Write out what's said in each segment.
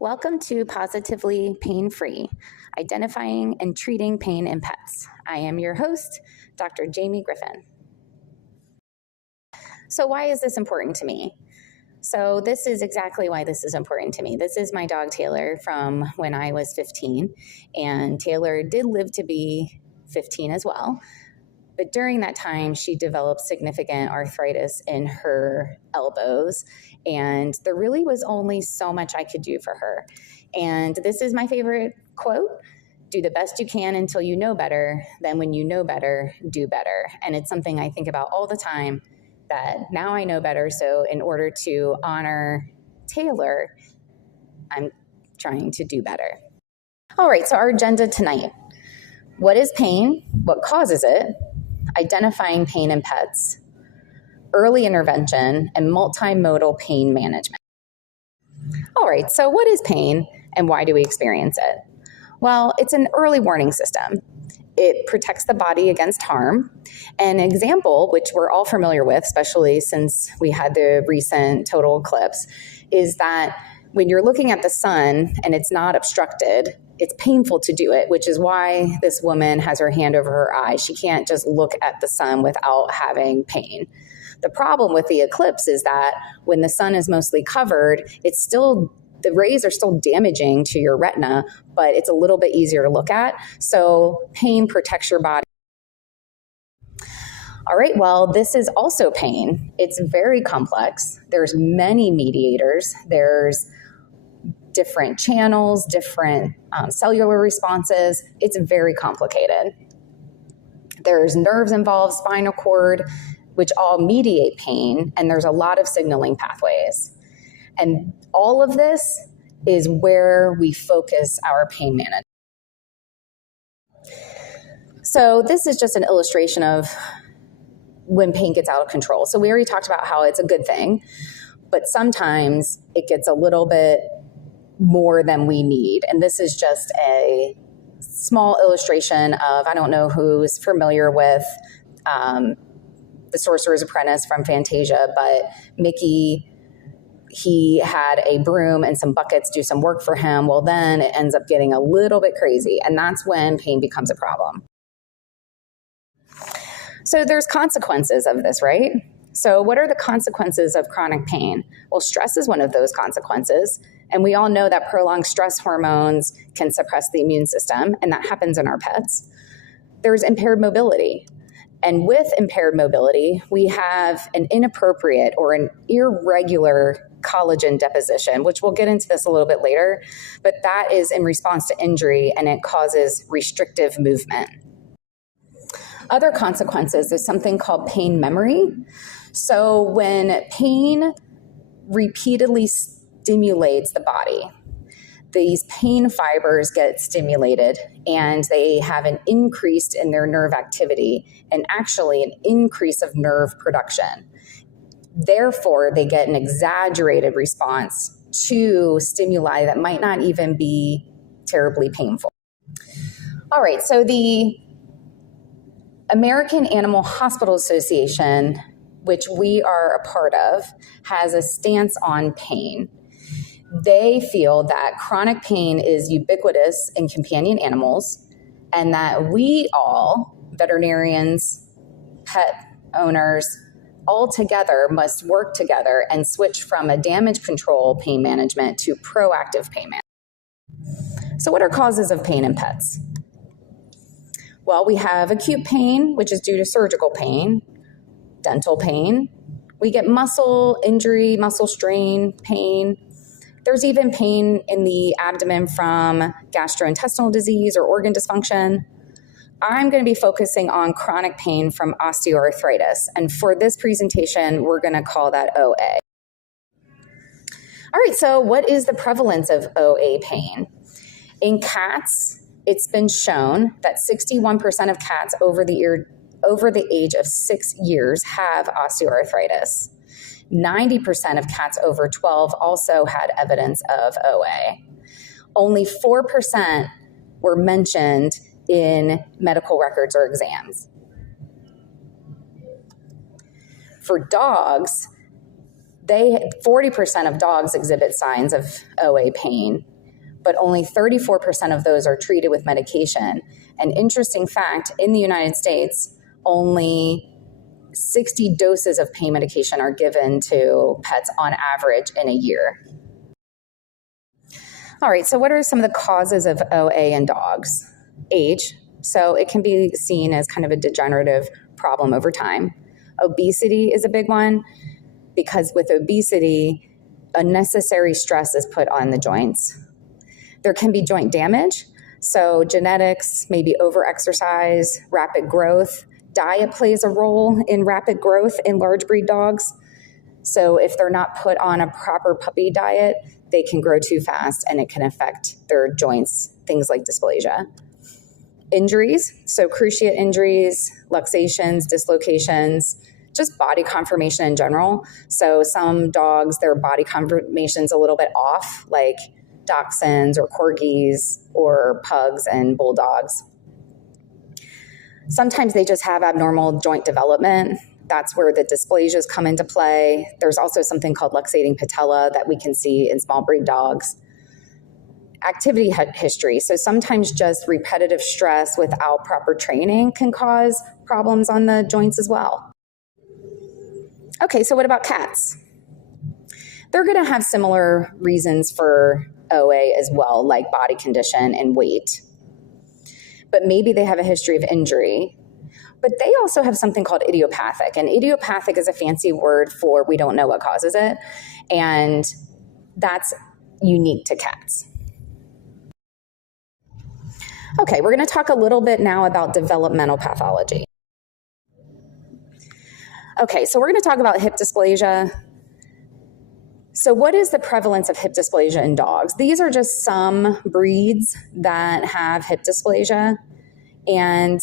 Welcome to Positively Pain Free, Identifying and Treating Pain in Pets. I am your host, Dr. Jamie Griffin. So why is this important to me? So this is exactly why this is important to me. This is my dog Taylor from when I was 15, and Taylor did live to be 15 as well. But during that time, she developed significant arthritis in her elbows, and there really was only so much I could do for her. And this is my favorite quote: do the best you can until you know better. Then when you know better, do better. And it's something I think about all the time, that now I know better. So in order to honor Taylor, I'm trying to do better. All right, so our agenda tonight: what is pain? What causes it? Identifying pain in pets, early intervention, and multimodal pain management. All right, so what is pain and why do we experience it? Well, it's an early warning system. It protects the body against harm. An example, which we're all familiar with, especially since we had the recent total eclipse, is that when you're looking at the sun and it's not obstructed, it's painful to do it, which is why this woman has her hand over her eye. She can't just look at the sun without having pain. The problem with the eclipse is that when the sun is mostly covered, the rays are still damaging to your retina, but it's a little bit easier to look at. So pain protects your body. All right, well, this is also pain. It's very complex. There's many mediators. There's different channels, different cellular responses. It's very complicated. There's nerves involved, spinal cord, which all mediate pain, and there's a lot of signaling pathways. And all of this is where we focus our pain management. So this is just an illustration of when pain gets out of control. So we already talked about how it's a good thing, but sometimes it gets a little bit more than we need. And this is just a small illustration of, I don't know who's familiar with The Sorcerer's Apprentice from Fantasia, but Mickey, he had a broom and some buckets do some work for him. Well, then it ends up getting a little bit crazy, and that's when pain becomes a problem. So there's consequences of this, right? So what are the consequences of chronic pain? Well, stress is one of those consequences. And we all know that prolonged stress hormones can suppress the immune system, and that happens in our pets. There's impaired mobility. And with impaired mobility, we have an inappropriate or an irregular collagen deposition, which we'll get into this a little bit later, but that is in response to injury, and it causes restrictive movement. Other consequences is something called pain memory. So when pain repeatedly stimulates the body, these pain fibers get stimulated and they have an increase in their nerve activity and actually an increase of nerve production. Therefore, they get an exaggerated response to stimuli that might not even be terribly painful. All right, so the American Animal Hospital Association, which we are a part of, has a stance on pain. They feel that chronic pain is ubiquitous in companion animals, and that we all, veterinarians, pet owners, all together must work together and switch from a damage control pain management to proactive pain management. So what are causes of pain in pets? Well, we have acute pain, which is due to surgical pain, dental pain. We get muscle injury, muscle strain pain. There's even pain in the abdomen from gastrointestinal disease or organ dysfunction. I'm going to be focusing on chronic pain from osteoarthritis. And for this presentation, we're going to call that OA. All right, so what is the prevalence of OA pain? In cats, it's been shown that 61% of cats over the age of 6 years have osteoarthritis. 90% of cats over 12 also had evidence of OA. Only 4% were mentioned in medical records or exams. For dogs, 40% of dogs exhibit signs of OA pain, but only 34% of those are treated with medication. An interesting fact, in the United States, only 60 doses of pain medication are given to pets on average in a year. All right, so what are some of the causes of OA in dogs? Age. So it can be seen as kind of a degenerative problem over time. Obesity is a big one, because with obesity, unnecessary stress is put on the joints. There can be joint damage. So genetics, maybe overexercise, rapid growth. Diet plays a role in rapid growth in large breed dogs. So if they're not put on a proper puppy diet, they can grow too fast and it can affect their joints, things like dysplasia. Injuries, so cruciate injuries, luxations, dislocations, just body conformation in general. So some dogs, their body conformation's a little bit off, like dachshunds or corgis or pugs and bulldogs. Sometimes they just have abnormal joint development. That's where the dysplasias come into play. There's also something called luxating patella that we can see in small breed dogs. Activity history. So sometimes just repetitive stress without proper training can cause problems on the joints as well. Okay, so what about cats? They're going to have similar reasons for OA as well, like body condition and weight. But maybe they have a history of injury. But they also have something called idiopathic. And idiopathic is a fancy word for we don't know what causes it. And that's unique to cats. Okay, we're going to talk a little bit now about developmental pathology. Okay, so we're going to talk about hip dysplasia. So what is the prevalence of hip dysplasia in dogs? These are just some breeds that have hip dysplasia. And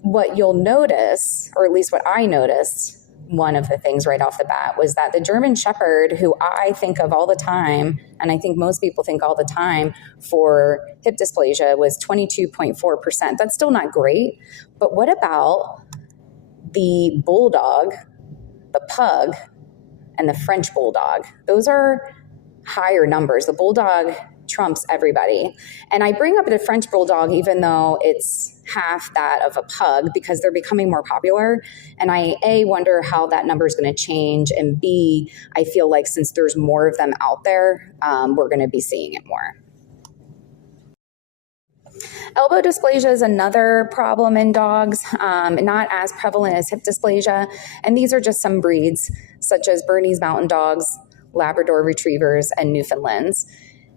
what you'll notice, or at least what I noticed, one of the things right off the bat was that the German Shepherd, who I think of all the time, and I think most people think all the time for hip dysplasia, was 22.4%. That's still not great. But what about the bulldog, the pug, and the French bulldog? Those are higher numbers. The bulldog trumps everybody. And I bring up the French bulldog, even though it's half that of a pug, because they're becoming more popular. And I, A, wonder how that number is going to change. And B, I feel like since there's more of them out there, we're going to be seeing it more. Elbow dysplasia is another problem in dogs, not as prevalent as hip dysplasia. And these are just some breeds, such as Bernese Mountain Dogs, Labrador Retrievers, and Newfoundlands.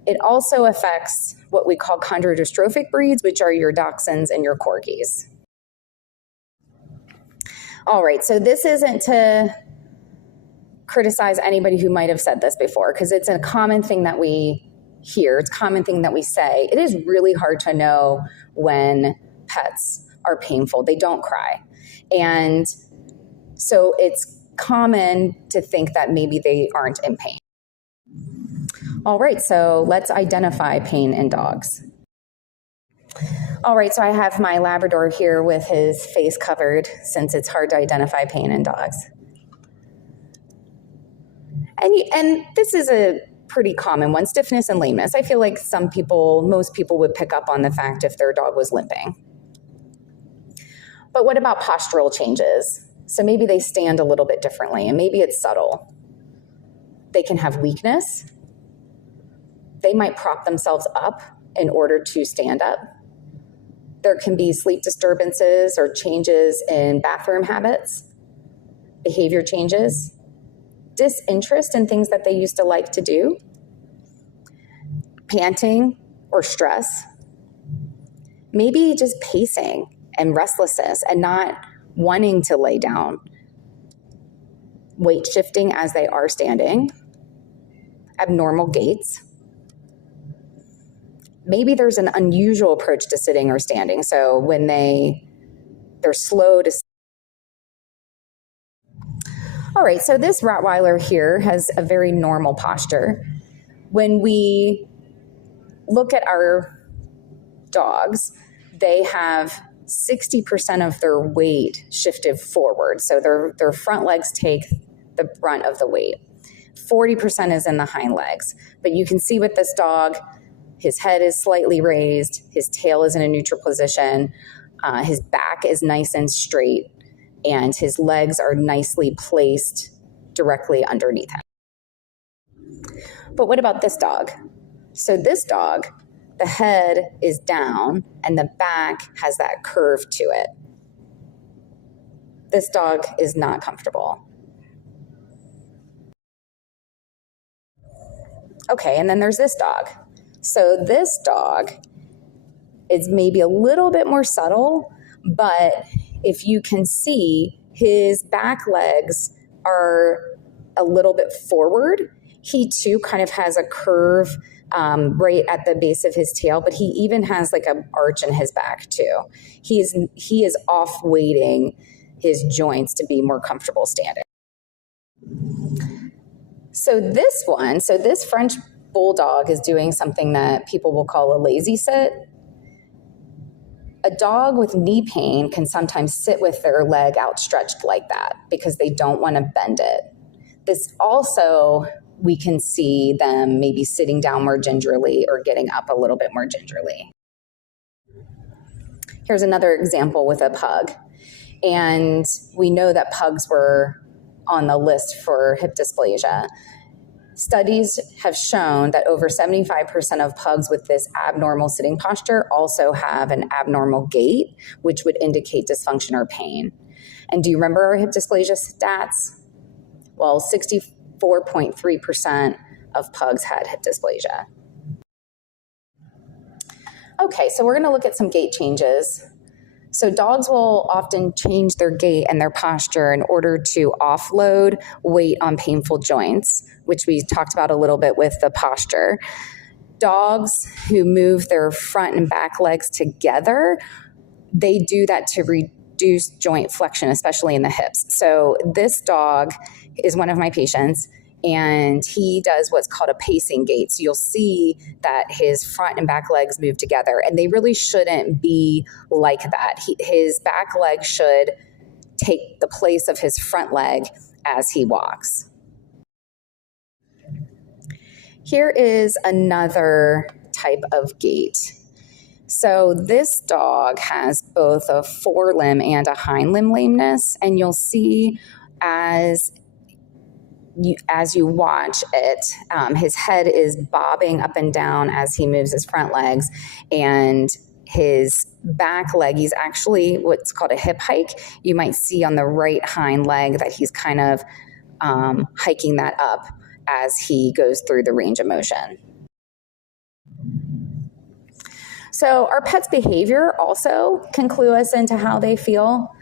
It also affects what we call chondrodystrophic breeds, which are your dachshunds and your corgis. All right, so this isn't to criticize anybody who might have said this before, because it's a common thing that we hear. It's a common thing that we say. It is really hard to know when pets are painful. They don't cry. And so it's common to think that maybe they aren't in pain. All right, so let's identify pain in dogs. All right, so I have my Labrador here with his face covered, since it's hard to identify pain in dogs. And this is a pretty common one, stiffness and lameness. I feel like most people would pick up on the fact if their dog was limping. But what about postural changes? So maybe they stand a little bit differently, and maybe it's subtle. They can have weakness. They might prop themselves up in order to stand up. There can be sleep disturbances or changes in bathroom habits, behavior changes, disinterest in things that they used to like to do, panting or stress, maybe just pacing and restlessness and not wanting to lay down, weight shifting as they are standing, abnormal gaits. Maybe there's an unusual approach to sitting or standing. So when they're slow to. All right, so this Rottweiler here has a very normal posture. When we look at our dogs, they have 60% of their weight shifted forward. So their front legs take the brunt of the weight. 40% is in the hind legs. But you can see with this dog, his head is slightly raised, his tail is in a neutral position, his back is nice and straight, and his legs are nicely placed directly underneath him. But what about this dog? So this dog, the head is down and the back has that curve to it. This dog is not comfortable. Okay, and then there's this dog. So this dog is maybe a little bit more subtle, but if you can see, his back legs are a little bit forward. He too kind of has a curve right at the base of his tail, but he even has like an arch in his back too. He is off weighting his joints to be more comfortable standing. So this French bulldog is doing something that people will call a lazy sit. A dog with knee pain can sometimes sit with their leg outstretched like that because they don't want to bend it. This also, we can see them maybe sitting down more gingerly or getting up a little bit more gingerly. Here's another example with a pug. And we know that pugs were on the list for hip dysplasia. Studies have shown that over 75% of pugs with this abnormal sitting posture also have an abnormal gait, which would indicate dysfunction or pain. And do you remember our hip dysplasia stats? Well, 64.3% of pugs had hip dysplasia. Okay, so we're going to look at some gait changes. So dogs will often change their gait and their posture in order to offload weight on painful joints, which we talked about a little bit with the posture. Dogs who move their front and back legs together, they do that to reduce joint flexion, especially in the hips. So this dog is one of my patients, and he does what's called a pacing gait. So you'll see that his front and back legs move together, and they really shouldn't be like that. His back leg should take the place of his front leg as he walks. Here is another type of gait. So this dog has both a forelimb and a hind limb lameness, and you'll see as you watch it, his head is bobbing up and down as he moves his front legs, and his back leg, he's actually what's called a hip hike. You might see on the right hind leg that he's kind of hiking that up as he goes through the range of motion. So our pet's behavior also can clue us into how they feel.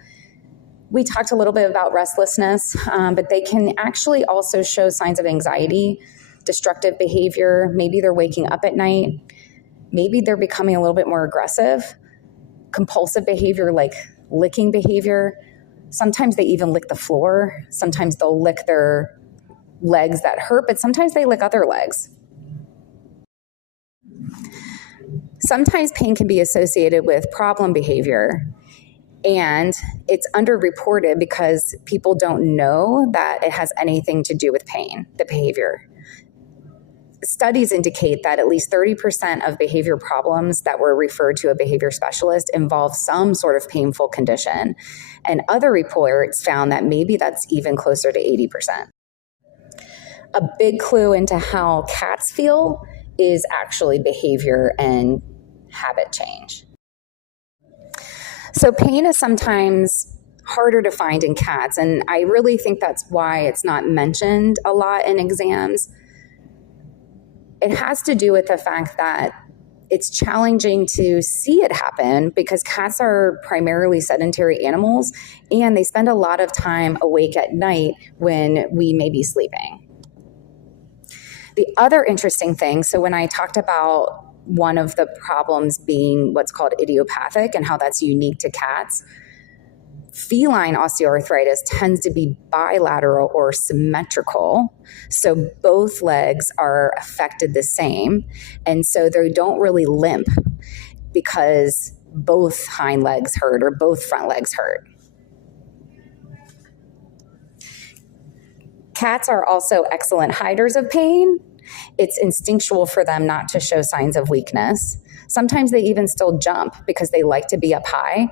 We talked a little bit about restlessness, but they can actually also show signs of anxiety, destructive behavior. Maybe they're waking up at night. Maybe they're becoming a little bit more aggressive, compulsive behavior like licking behavior. Sometimes they even lick the floor. Sometimes they'll lick their legs that hurt, but sometimes they lick other legs. Sometimes pain can be associated with problem behavior, and it's underreported because people don't know that it has anything to do with pain, the behavior. Studies indicate that at least 30% of behavior problems that were referred to a behavior specialist involve some sort of painful condition. And other reports found that maybe that's even closer to 80%. A big clue into how cats feel is actually behavior and habit change. So pain is sometimes harder to find in cats, and I really think that's why it's not mentioned a lot in exams. It has to do with the fact that it's challenging to see it happen because cats are primarily sedentary animals, and they spend a lot of time awake at night when we may be sleeping. The other interesting thing, so when I talked about one of the problems being what's called idiopathic and how that's unique to cats, feline osteoarthritis tends to be bilateral or symmetrical. So both legs are affected the same. And so they don't really limp because both hind legs hurt or both front legs hurt. Cats are also excellent hiders of pain. It's instinctual for them not to show signs of weakness. Sometimes they even still jump because they like to be up high,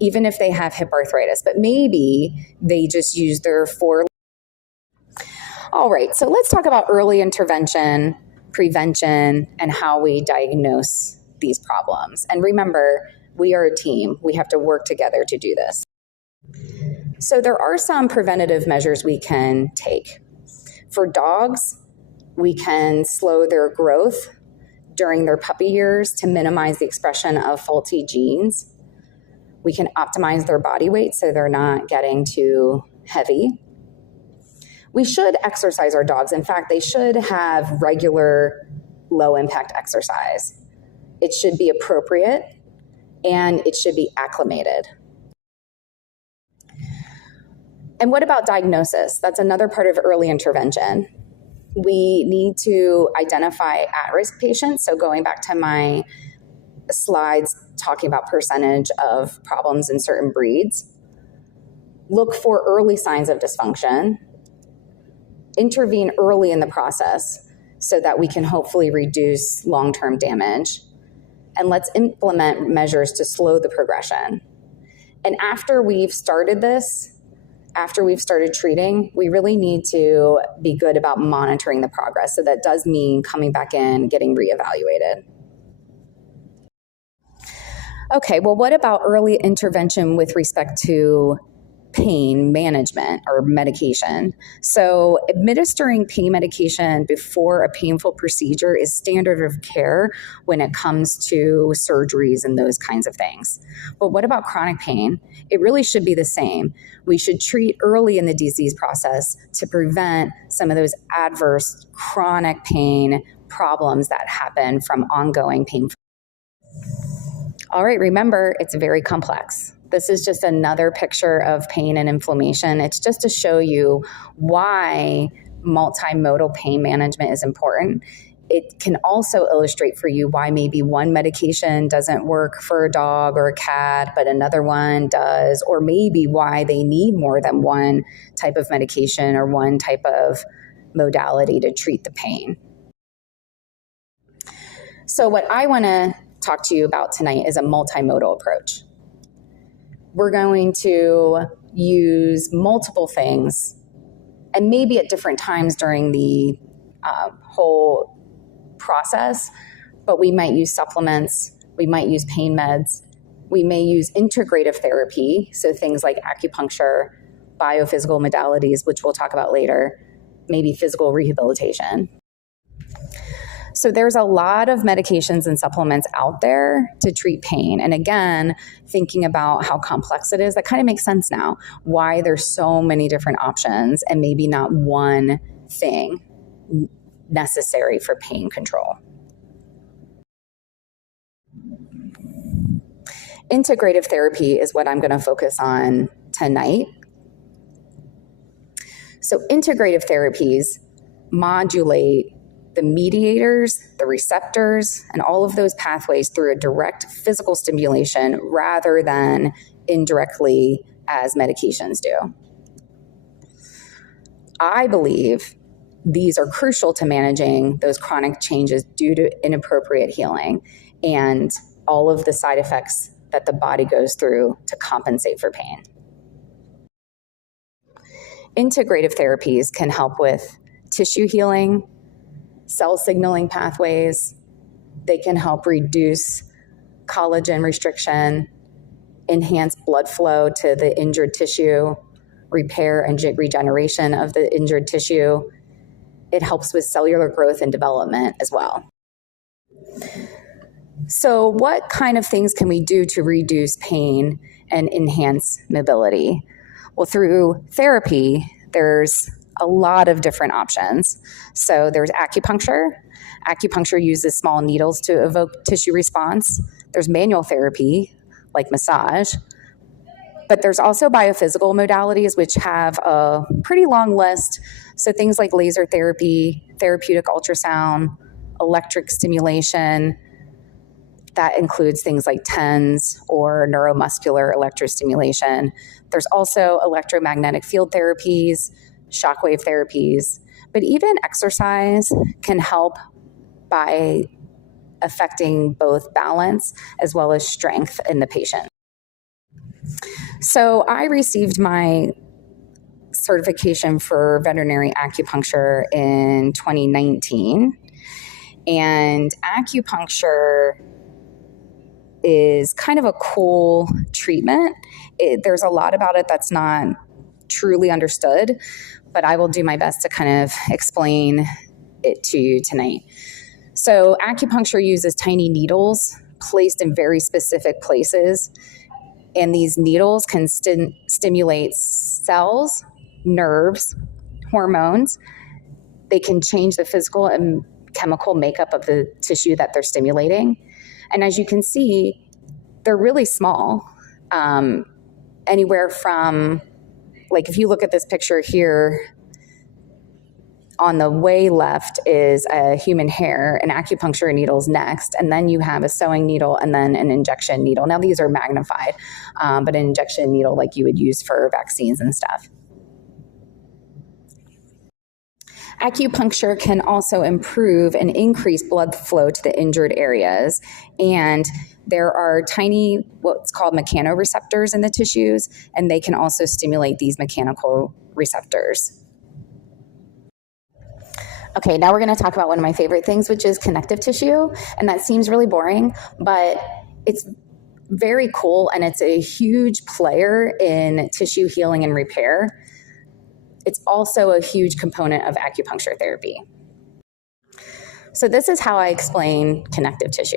even if they have hip arthritis, but maybe they just use their fore. All right, so let's talk about early intervention, prevention, and how we diagnose these problems. And remember, we are a team. We have to work together to do this. So there are some preventative measures we can take. For dogs, we can slow their growth during their puppy years to minimize the expression of faulty genes. We can optimize their body weight so they're not getting too heavy. We should exercise our dogs. In fact, they should have regular low-impact exercise. It should be appropriate, and it should be acclimated. And what about diagnosis? That's another part of early intervention. We need to identify at-risk patients. So going back to my slides talking about percentage of problems in certain breeds, look for early signs of dysfunction, intervene early in the process so that we can hopefully reduce long-term damage, and let's implement measures to slow the progression. And after we've started this, after we've started treating, we really need to be good about monitoring the progress. So that does mean coming back in, getting reevaluated. Okay, well, what about early intervention with respect to pain management or medication? So administering pain medication before a painful procedure is standard of care when it comes to surgeries and those kinds of things. But what about chronic pain? It really should be the same. We should treat early in the disease process to prevent some of those adverse chronic pain problems that happen from ongoing pain. All right, remember, it's very complex. This is just another picture of pain and inflammation. It's just to show you why multimodal pain management is important. It can also illustrate for you why maybe one medication doesn't work for a dog or a cat, but another one does, or maybe why they need more than one type of medication or one type of modality to treat the pain. So what I want to talk to you about tonight is a multimodal approach. We're going to use multiple things, and maybe at different times during the whole process, but we might use supplements, we might use pain meds, we may use integrative therapy, so things like acupuncture, biophysical modalities, which we'll talk about later, maybe physical rehabilitation. So there's a lot of medications and supplements out there to treat pain. And again, thinking about how complex it is, that kind of makes sense now, why there's so many different options and maybe not one thing necessary for pain control. Integrative therapy is what I'm going to focus on tonight. So integrative therapies modulate the mediators, the receptors, and all of those pathways through a direct physical stimulation rather than indirectly as medications do. I believe these are crucial to managing those chronic changes due to inappropriate healing and all of the side effects that the body goes through to compensate for pain. Integrative therapies can help with tissue healing, cell signaling pathways. They can help reduce collagen restriction, enhance blood flow to the injured tissue, repair and regeneration of the injured tissue. It helps with cellular growth and development as well. So what kind of things can we do to reduce pain and enhance mobility? Well, through therapy, there's a lot of different options. So there's acupuncture. Acupuncture uses small needles to evoke tissue response. There's manual therapy, like massage. But there's also biophysical modalities, which have a pretty long list. So things like laser therapy, therapeutic ultrasound, electric stimulation. That includes things like TENS or neuromuscular electrostimulation. There's also electromagnetic field therapies, shockwave therapies, but even exercise can help by affecting both balance as well as strength in the patient. So I received my certification for veterinary acupuncture in 2019. And acupuncture is kind of a cool treatment. There's a lot about it that's not truly understood, but I will do my best to kind of explain it to you tonight. So acupuncture uses tiny needles placed in very specific places, and these needles can stimulate cells, nerves, hormones. They can change the physical and chemical makeup of the tissue that they're stimulating. And as you can see, they're really small, anywhere from, like if you look at this picture here, on the way left is a human hair, an acupuncture needle's next, and then you have a sewing needle and then an injection needle. Now these are magnified, but an injection needle like you would use for vaccines and stuff. Acupuncture can also improve and increase blood flow to the injured areas, and there are tiny, what's called mechanoreceptors in the tissues, and they can also stimulate these mechanical receptors. Okay, now we're going to talk about one of my favorite things, which is connective tissue. And that seems really boring, but it's very cool, and it's a huge player in tissue healing and repair. It's also a huge component of acupuncture therapy. So this is how I explain connective tissue.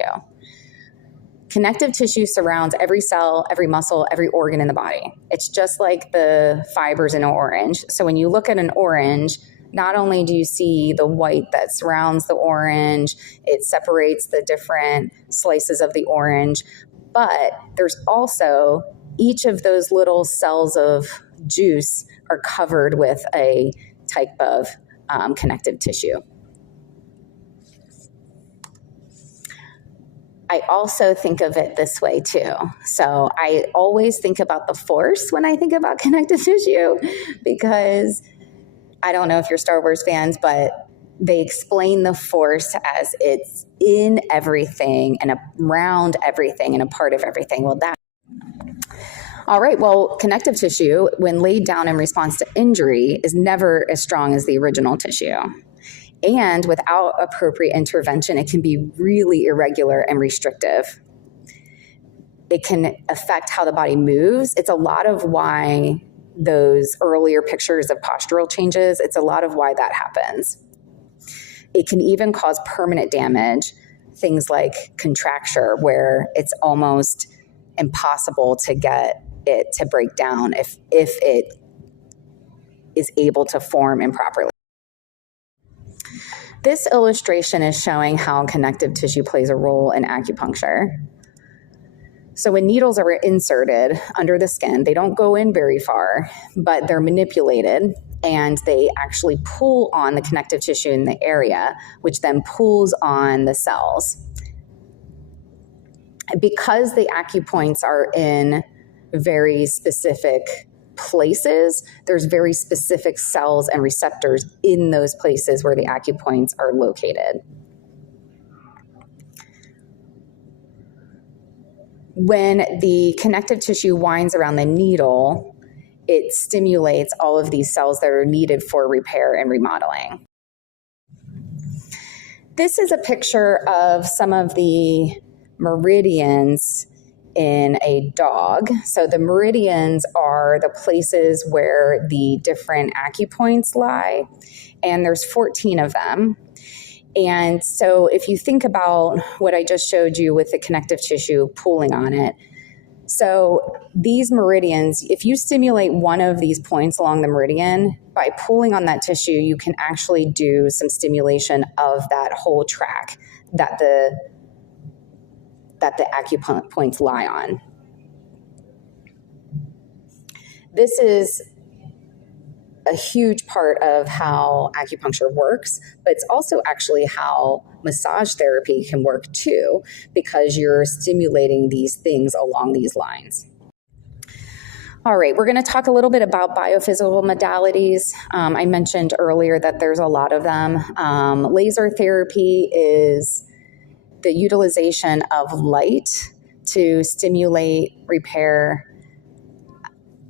Connective tissue surrounds every cell, every muscle, every organ in the body. It's just like the fibers in an orange. So when you look at an orange, not only do you see the white that surrounds the orange, it separates the different slices of the orange, but there's also each of those little cells of juice are covered with a type of connective tissue. I also think of it this way too. So I always think about the force when I think about connective tissue, because I don't know if you're Star Wars fans, but they explain the force as it's in everything and around everything and a part of everything. All right, well, connective tissue, when laid down in response to injury, is never as strong as the original tissue. And without appropriate intervention, it can be really irregular and restrictive. It can affect how the body moves. It's a lot of why those earlier pictures of postural changes, it's a lot of why that happens. It can even cause permanent damage, things like contracture, where it's almost impossible to get it to break down if it is able to form improperly. This illustration is showing how connective tissue plays a role in acupuncture. So when needles are inserted under the skin, they don't go in very far, but they're manipulated, and they actually pull on the connective tissue in the area, which then pulls on the cells. Because the acupoints are in very specific places, there's very specific cells and receptors in those places where the acupoints are located. When the connective tissue winds around the needle, it stimulates all of these cells that are needed for repair and remodeling. This is a picture of some of the meridians in a dog. So the meridians are the places where the different acupoints lie, and there's 14 of them. And so if you think about what I just showed you with the connective tissue pulling on it, so these meridians, if you stimulate one of these points along the meridian, by pulling on that tissue, you can actually do some stimulation of that whole track that the acupoints lie on. This is a huge part of how acupuncture works, but it's also actually how massage therapy can work too, because you're stimulating these things along these lines. All right, we're going to talk a little bit about biophysical modalities. I mentioned earlier that there's a lot of them. Laser therapy is the utilization of light to stimulate, repair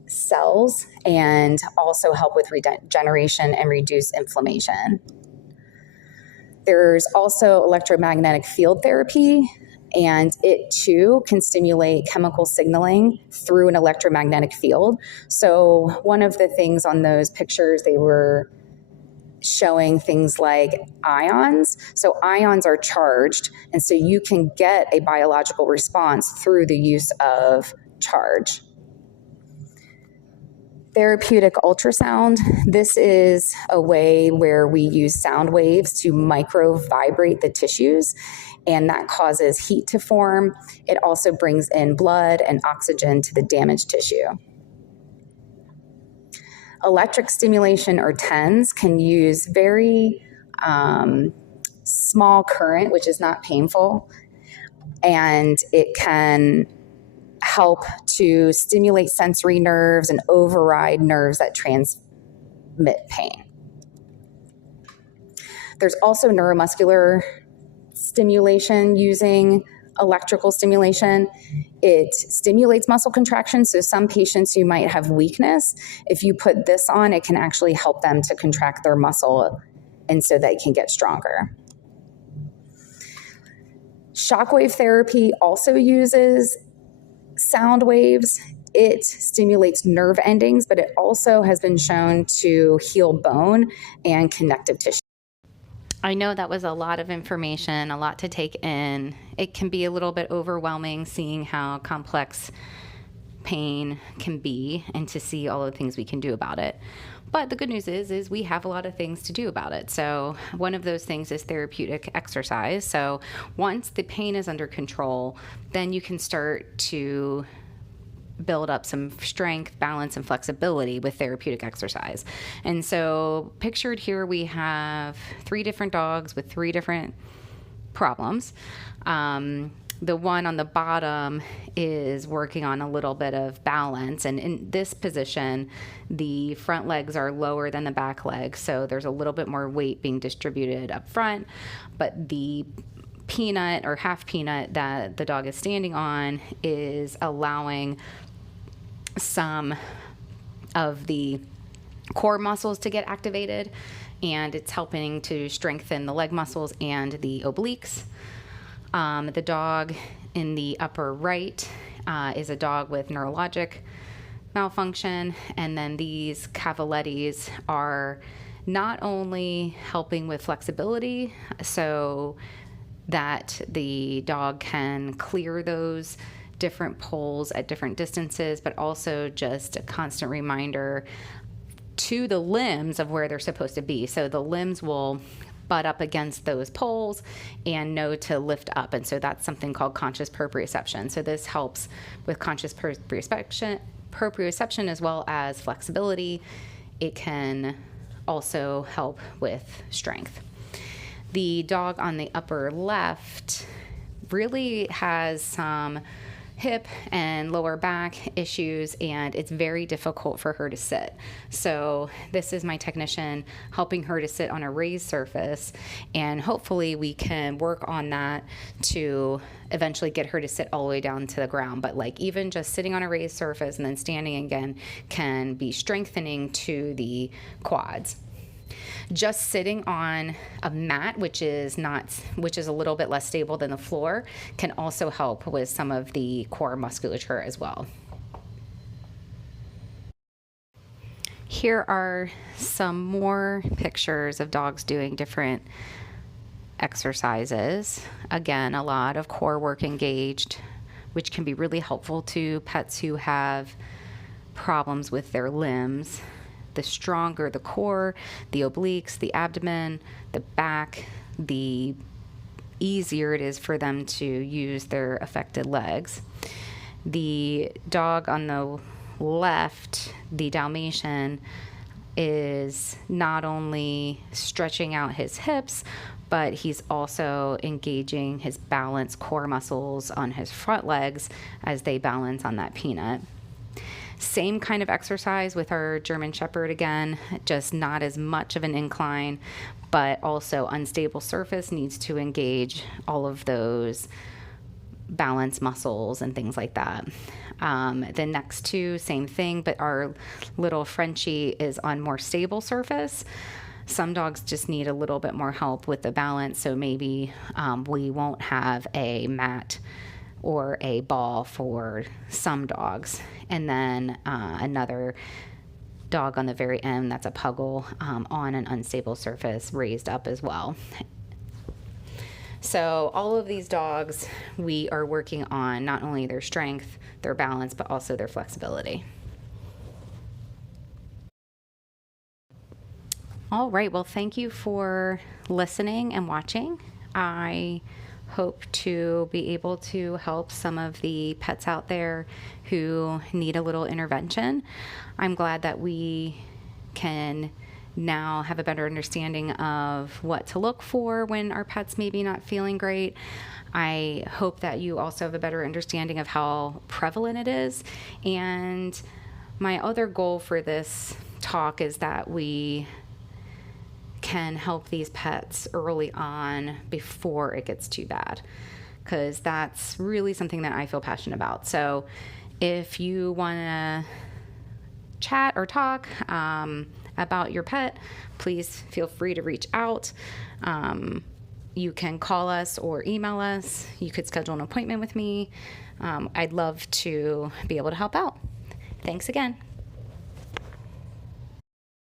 cells, and also help with regeneration and reduce inflammation. There's also electromagnetic field therapy, and it too can stimulate chemical signaling through an electromagnetic field. So one of the things on those pictures, they were showing things like ions. So ions are charged, and so you can get a biological response through the use of charge. Therapeutic ultrasound. This is a way where we use sound waves to micro vibrate the tissues, and that causes heat to form. It also brings in blood and oxygen to the damaged tissue. Electric stimulation, or TENS, can use very small current, which is not painful, and it can help to stimulate sensory nerves and override nerves that transmit pain. There's also neuromuscular stimulation using electrical stimulation. It stimulates muscle contraction. So some patients who might have weakness, if you put this on, it can actually help them to contract their muscle and so they can get stronger. Shockwave therapy also uses sound waves. It stimulates nerve endings, but it also has been shown to heal bone and connective tissue. I know that was a lot of information, a lot to take in. It can be a little bit overwhelming seeing how complex pain can be and to see all the things we can do about it. But the good news is we have a lot of things to do about it. So one of those things is therapeutic exercise. So once the pain is under control, then you can start to build up some strength, balance, and flexibility with therapeutic exercise. And so pictured here, we have 3 different dogs with 3 different problems. The one on the bottom is working on a little bit of balance. And in this position, the front legs are lower than the back legs. So there's a little bit more weight being distributed up front. But the peanut or half peanut that the dog is standing on is allowing some of the core muscles to get activated. And it's helping to strengthen the leg muscles and the obliques. The dog in the upper right is a dog with neurologic malfunction, and then these cavalettis are not only helping with flexibility so that the dog can clear those different poles at different distances, but also just a constant reminder to the limbs of where they're supposed to be. So the limbs will butt up against those poles and know to lift up. And so that's something called conscious proprioception. So this helps with conscious proprioception as well as flexibility. It can also help with strength. The dog on the upper left really has some hip and lower back issues, and it's very difficult for her to sit. So this is my technician helping her to sit on a raised surface, and hopefully we can work on that to eventually get her to sit all the way down to the ground. But like even just sitting on a raised surface and then standing again can be strengthening to the quads. Just sitting on a mat, which is a little bit less stable than the floor, can also help with some of the core musculature as well. Here are some more pictures of dogs doing different exercises. Again, a lot of core work engaged, which can be really helpful to pets who have problems with their limbs. The stronger the core, the obliques, the abdomen, the back, the easier it is for them to use their affected legs. The dog on the left, the Dalmatian, is not only stretching out his hips, but he's also engaging his balance core muscles on his front legs as they balance on that peanut. Same kind of exercise with our German Shepherd again, just not as much of an incline, but also unstable surface needs to engage all of those balance muscles and things like that. The next two, same thing, but our little Frenchie is on more stable surface. Some dogs just need a little bit more help with the balance, so maybe we won't have a mat or a ball for some dogs. And then another dog on the very end, that's a puggle, on an unstable surface, raised up as well. So all of these dogs, we are working on not only their strength, their balance, but also their flexibility. All right, well, thank you for listening and watching. I hope to be able to help some of the pets out there who need a little intervention. I'm glad that we can now have a better understanding of what to look for when our pet's maybe not feeling great. I hope that you also have a better understanding of how prevalent it is. And my other goal for this talk is that we can help these pets early on before it gets too bad, because that's really something that I feel passionate about. So if you want to chat or talk about your pet, please feel free to reach out. You can call us or email us. You could schedule an appointment with me. I'd love to be able to help out. Thanks again.